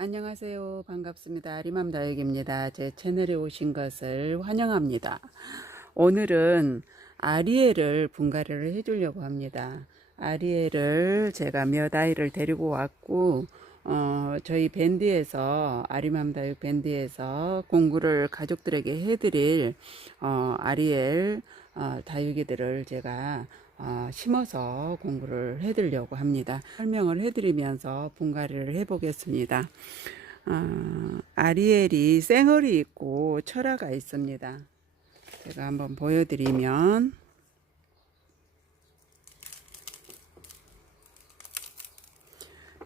안녕하세요. 반갑습니다. 아리맘 다육입니다. 제 채널에 오신 것을 환영합니다. 오늘은 아리에를 분갈이를 해주려고 합니다. 아리에를 제가 몇 아이를 데리고 왔고, 어, 저희 밴드에서, 아리맘 다육 밴드에서 공구를 가족들에게 해드릴, 어, 아리엘, 어, 다육이들을 제가 어, 심어서 공부를 해드리려고 합니다. 설명을 해드리면서 분갈이를 해보겠습니다. 어, 아리엘이 쌩얼이 있고 철화가 있습니다. 제가 한번 보여드리면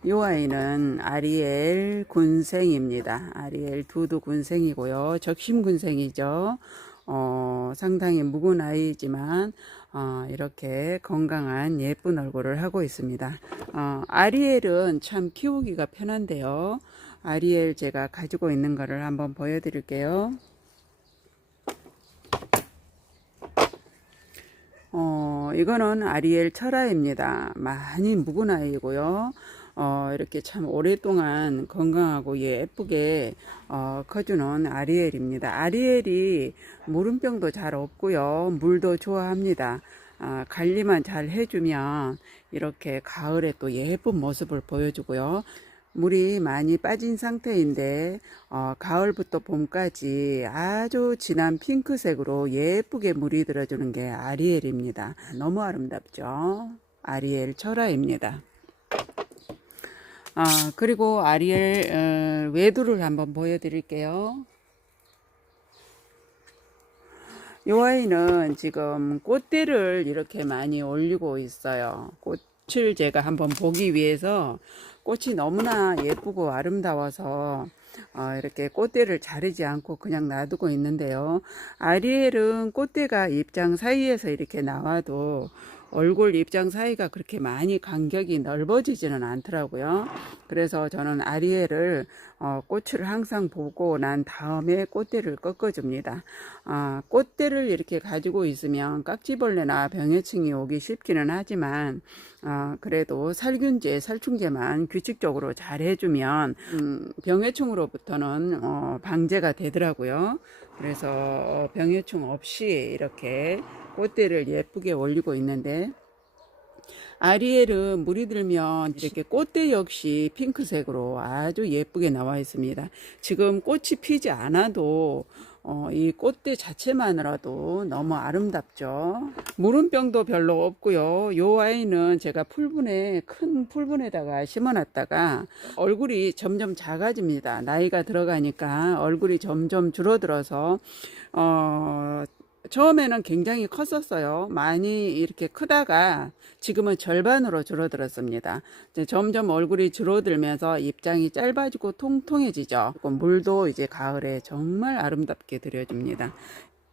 이 아이는 아리엘 군생입니다. 아리엘 두두 군생이고요. 적심 군생이죠. 어, 상당히 묵은 아이지만 어, 이렇게 건강한 예쁜 얼굴을 하고 있습니다. 어, 아리엘은 참 키우기가 편한데요. 아리엘 제가 가지고 있는 거를 한번 보여드릴게요. 어, 이거는 아리엘 철화입니다. 많이 묵은 아이고요. 어, 이렇게 참 오랫동안 건강하고 예쁘게 어, 커주는 아리엘입니다. 아리엘이 물음병도 잘 없고요. 물도 좋아합니다. 아, 관리만 잘 해주면 이렇게 가을에 또 예쁜 모습을 보여주고요. 물이 많이 빠진 상태인데 어, 가을부터 봄까지 아주 진한 핑크색으로 예쁘게 물이 들어주는 게 아리엘입니다. 너무 아름답죠? 아리엘 철화입니다. 아, 그리고 아리엘 어, 외두를 한번 보여드릴게요. 이 아이는 지금 꽃대를 이렇게 많이 올리고 있어요. 꽃을 제가 한번 보기 위해서 꽃이 너무나 예쁘고 아름다워서 어, 이렇게 꽃대를 자르지 않고 그냥 놔두고 있는데요. 아리엘은 꽃대가 입장 사이에서 이렇게 나와도 얼굴 입장 사이가 그렇게 많이 간격이 넓어지지는 않더라고요. 그래서 저는 아리엘을 어, 꽃을 항상 보고 난 다음에 꽃대를 꺾어줍니다. 아, 꽃대를 이렇게 가지고 있으면 깍지벌레나 병해충이 오기 쉽기는 하지만 어, 그래도 살균제, 살충제만 규칙적으로 잘 해주면 음, 병해충으로부터는 어, 방제가 되더라고요. 그래서 병해충 없이 이렇게 꽃대를 예쁘게 올리고 있는데 아리엘은 물이 들면 이렇게 꽃대 역시 핑크색으로 아주 예쁘게 나와 있습니다. 지금 꽃이 피지 않아도 어, 이 꽃대 자체만으로도 너무 아름답죠. 물음병도 별로 없고요. 요 아이는 제가 풀분에 큰 풀분에다가 심어놨다가 얼굴이 점점 작아집니다. 나이가 들어가니까 얼굴이 점점 줄어들어서 어, 처음에는 굉장히 컸었어요. 많이 이렇게 크다가 지금은 절반으로 줄어들었습니다. 이제 점점 얼굴이 줄어들면서 입장이 짧아지고 통통해지죠. 물도 이제 가을에 정말 아름답게 들여줍니다.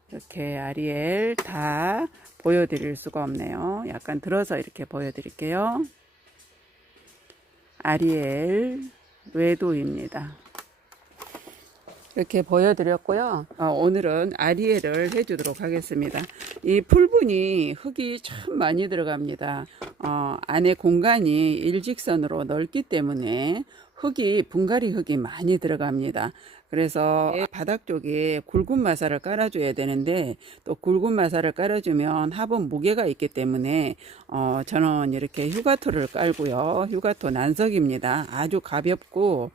이렇게 아리엘 다 보여드릴 수가 없네요. 약간 들어서 이렇게 보여드릴게요. 아리엘 외도입니다. 이렇게 보여드렸고요. 어, 오늘은 아리엘을 해주도록 하겠습니다. 이 풀분이 흙이 참 많이 들어갑니다. 어, 안에 공간이 일직선으로 넓기 때문에 흙이 분갈이 흙이 많이 들어갑니다. 그래서 바닥 쪽에 굵은 마사를 깔아줘야 되는데 또 굵은 마사를 깔아주면 합은 무게가 있기 때문에 어 저는 이렇게 휴가토를 깔고요. 휴가토 난석입니다. 아주 가볍고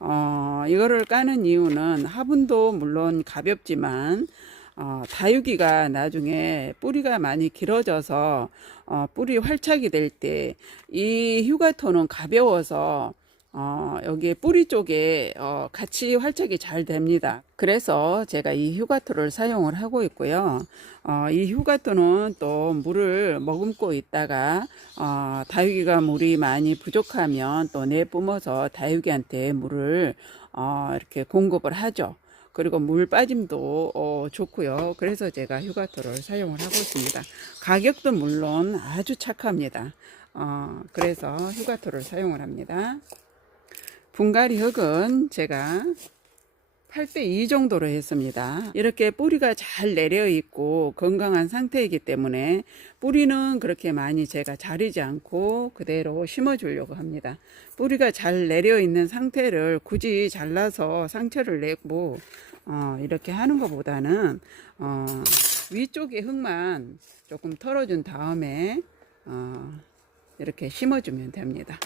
어 이거를 까는 이유는 화분도 물론 가볍지만 어, 다육이가 나중에 뿌리가 많이 길어져서 어, 뿌리 활착이 될 때 이 휴가토는 가벼워서 어, 여기 뿌리 쪽에 어, 같이 활착이 잘 됩니다. 그래서 제가 이 휴가토를 사용을 하고 있고요. 어, 이 휴가토는 또 물을 머금고 있다가 어, 다육이가 물이 많이 부족하면 또 내뿜어서 다육이한테 물을 어, 이렇게 공급을 하죠. 그리고 물 빠짐도 어, 좋고요. 그래서 제가 휴가토를 사용을 하고 있습니다. 가격도 물론 아주 착합니다. 어, 그래서 휴가토를 사용을 합니다. 분갈이 흙은 제가 8대 2 정도로 했습니다. 이렇게 뿌리가 잘 내려 있고 건강한 상태이기 때문에 뿌리는 그렇게 많이 제가 자르지 않고 그대로 심어 주려고 합니다. 뿌리가 잘 내려 있는 상태를 굳이 잘라서 상처를 내고 어, 이렇게 하는 것보다는 어, 위쪽에 흙만 조금 털어준 다음에 어, 이렇게 심어주면 됩니다.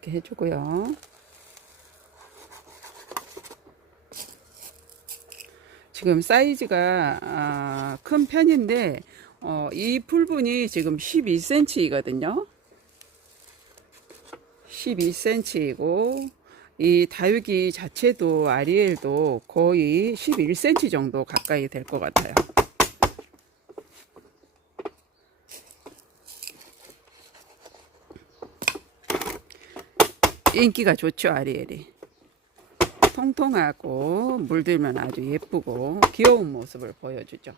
이렇게 해주고요. 지금 사이즈가 아, 큰 편인데 어, 이 풀분이 지금 12cm이거든요. 12cm이고 이 다육이 자체도 아리엘도 거의 11cm 정도 가까이 될 것 같아요. 인기가 좋죠 아리엘이. 통통하고 물들면 아주 예쁘고 귀여운 모습을 보여주죠.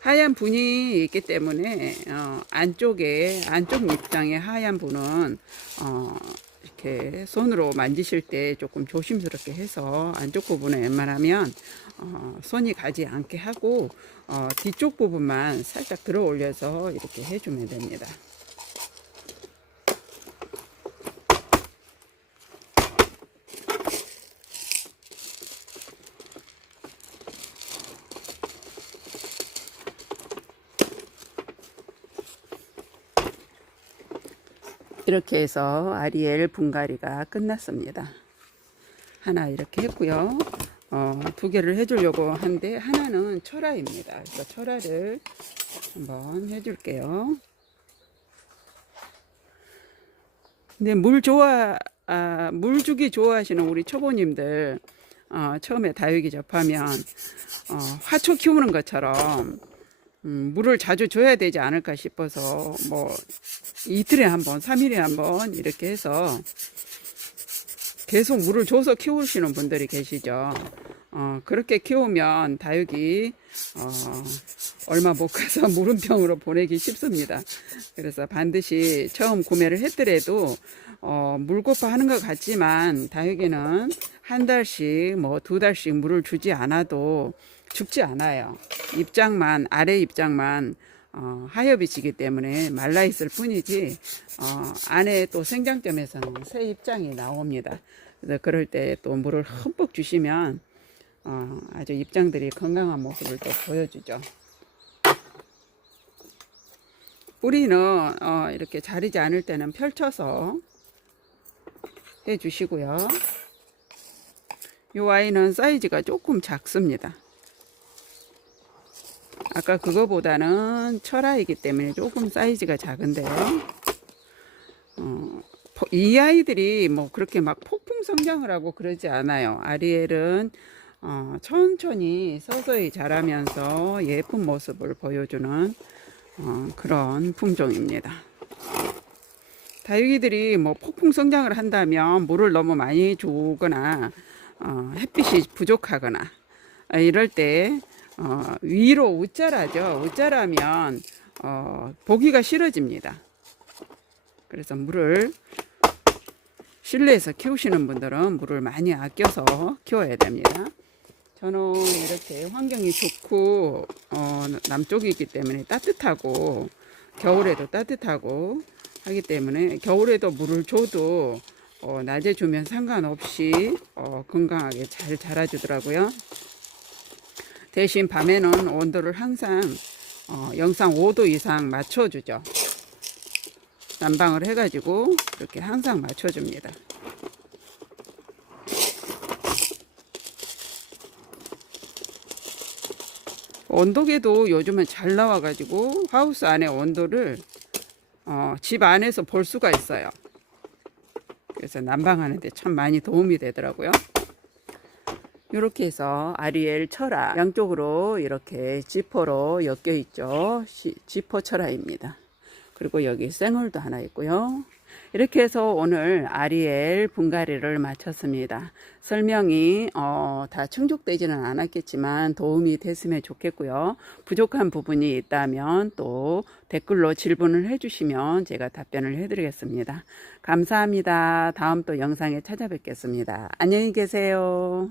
하얀 분이 있기 때문에 어, 안쪽에 안쪽 입장에 하얀 분은 어, 이렇게 손으로 만지실 때 조금 조심스럽게 해서 안쪽 부분에 웬만하면 어, 손이 가지 않게 하고 어, 뒤쪽 부분만 살짝 들어 올려서 이렇게 해주면 됩니다. 이렇게 해서 아리엘 분갈이가 끝났습니다. 하나 이렇게 했고요. 어, 두 개를 해주려고 하는데 하나는 철화입니다. 그래서 철화를 한번 해줄게요. 근데 물 좋아, 아, 물 주기 좋아하시는 우리 초보님들 어, 처음에 다육이 접하면 어, 화초 키우는 것처럼 음, 물을 자주 줘야 되지 않을까 싶어서 뭐 이틀에 한 번, 3일에 한 번 이렇게 해서 계속 물을 줘서 키우시는 분들이 계시죠. 어, 그렇게 키우면 다육이 어, 얼마 못 가서 물음병으로 보내기 쉽습니다. 그래서 반드시 처음 구매를 했더라도 어, 물고파 하는 것 같지만 다육이는 한 달씩 뭐 두 달씩 물을 주지 않아도 죽지 않아요. 입장만 아래 입장만 어, 하엽이 지기 때문에 말라 있을 뿐이지 어, 안에 또 생장점에서는 새 입장이 나옵니다. 그래서 그럴 때 또 물을 흠뻑 주시면 어, 아주 입장들이 건강한 모습을 또 보여주죠. 뿌리는 어, 이렇게 자르지 않을 때는 펼쳐서 해주시고요. 이 아이는 사이즈가 조금 작습니다. 아까 그거보다는 철아이기 때문에 조금 사이즈가 작은데요. 어, 이 아이들이 뭐 그렇게 막 폭풍 성장을 하고 그러지 않아요. 아리엘은 어, 천천히 서서히 자라면서 예쁜 모습을 보여주는 어, 그런 품종입니다. 다육이들이 뭐 폭풍 성장을 한다면 물을 너무 많이 주거나 어, 햇빛이 부족하거나 아, 이럴 때 어, 위로 웃자라죠. 웃자라면 어, 보기가 싫어집니다. 그래서 물을 실내에서 키우시는 분들은 물을 많이 아껴서 키워야 됩니다. 저는 이렇게 환경이 좋고 어, 남쪽이기 때문에 따뜻하고 겨울에도 따뜻하고 하기 때문에 겨울에도 물을 줘도 어, 낮에 주면 상관없이 어, 건강하게 잘 자라주더라고요. 대신 밤에는 온도를 항상 어, 영상 5도 이상 맞춰주죠. 난방을 해가지고 이렇게 항상 맞춰줍니다. 온도계도 요즘은 잘 나와가지고 하우스 안에 온도를 어, 집 안에서 볼 수가 있어요. 그래서 난방하는데 참 많이 도움이 되더라고요. 이렇게 해서 아리엘 철화 양쪽으로 이렇게 지퍼로 엮여 있죠. 시, 지퍼 철화입니다. 그리고 여기 생얼도 하나 있고요. 이렇게 해서 오늘 아리엘 분갈이를 마쳤습니다. 설명이 어, 다 충족되지는 않았겠지만 도움이 됐으면 좋겠고요. 부족한 부분이 있다면 또 댓글로 질문을 해주시면 제가 답변을 해드리겠습니다. 감사합니다. 다음 또 영상에 찾아뵙겠습니다. 안녕히 계세요.